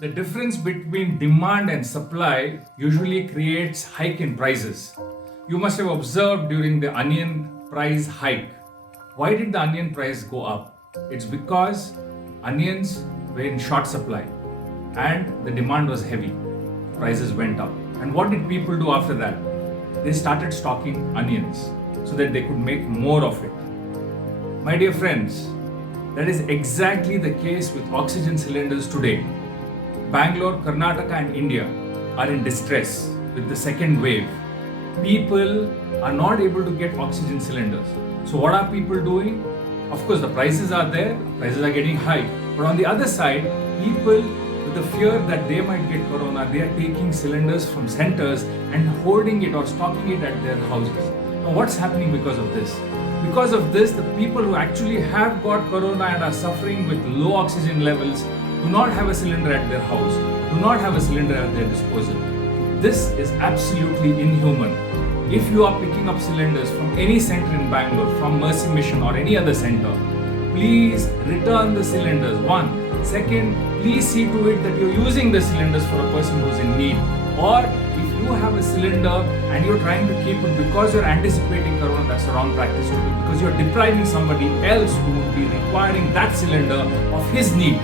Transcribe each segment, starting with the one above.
The difference between demand and supply usually creates hike in prices. You must have observed during the onion price hike. Why did the onion price go up? It's because onions were in short supply and the demand was heavy. Prices went up. And what did people do after that? They started stocking onions so that they could make more of it. My dear friends, that is exactly the case with oxygen cylinders today. Bangalore, Karnataka, and India are in distress with the second wave. People are not able to get oxygen cylinders. So, what are people doing? Of course, the prices are there, prices are getting high. But on the other side, people with the fear that they might get corona, they are taking cylinders from centers and holding it or stocking it at their houses. Now, what's happening because of this? Because of this, the people who actually have got corona and are suffering with low oxygen levels do not have a cylinder at their house, do not have a cylinder at their disposal. This is absolutely inhuman. If you are picking up cylinders from any center in Bangalore, from Mercy Mission or any other center, please return the cylinders. One. Second, please see to it that you're using the cylinders for a person who's in need. Or if you have a cylinder and you're trying to keep it because you're anticipating corona, that's the wrong practice to do, because you're depriving somebody else who would be requiring that cylinder of his need.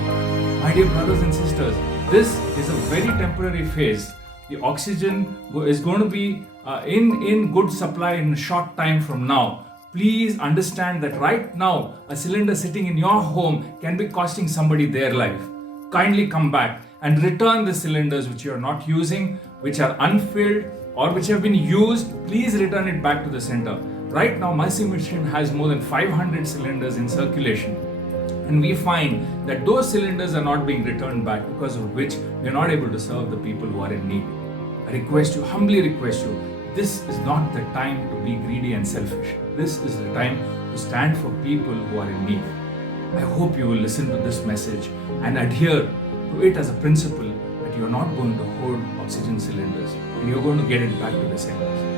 My dear brothers and sisters, this is a very temporary phase. The oxygen is going to be in good supply in a short time from now. Please understand that right now, a cylinder sitting in your home can be costing somebody their life. Kindly come back and return the cylinders which you are not using, which are unfilled or which have been used. Please return it back to the center. Right now, Mercy Mission has more than 500 cylinders in circulation. And we find that those cylinders are not being returned back, because of which we are not able to serve the people who are in need. I request you, humbly request you, this is not the time to be greedy and selfish. This is the time to stand for people who are in need. I hope you will listen to this message and adhere to it as a principle that you are not going to hoard oxygen cylinders and you're going to get it back to the centers.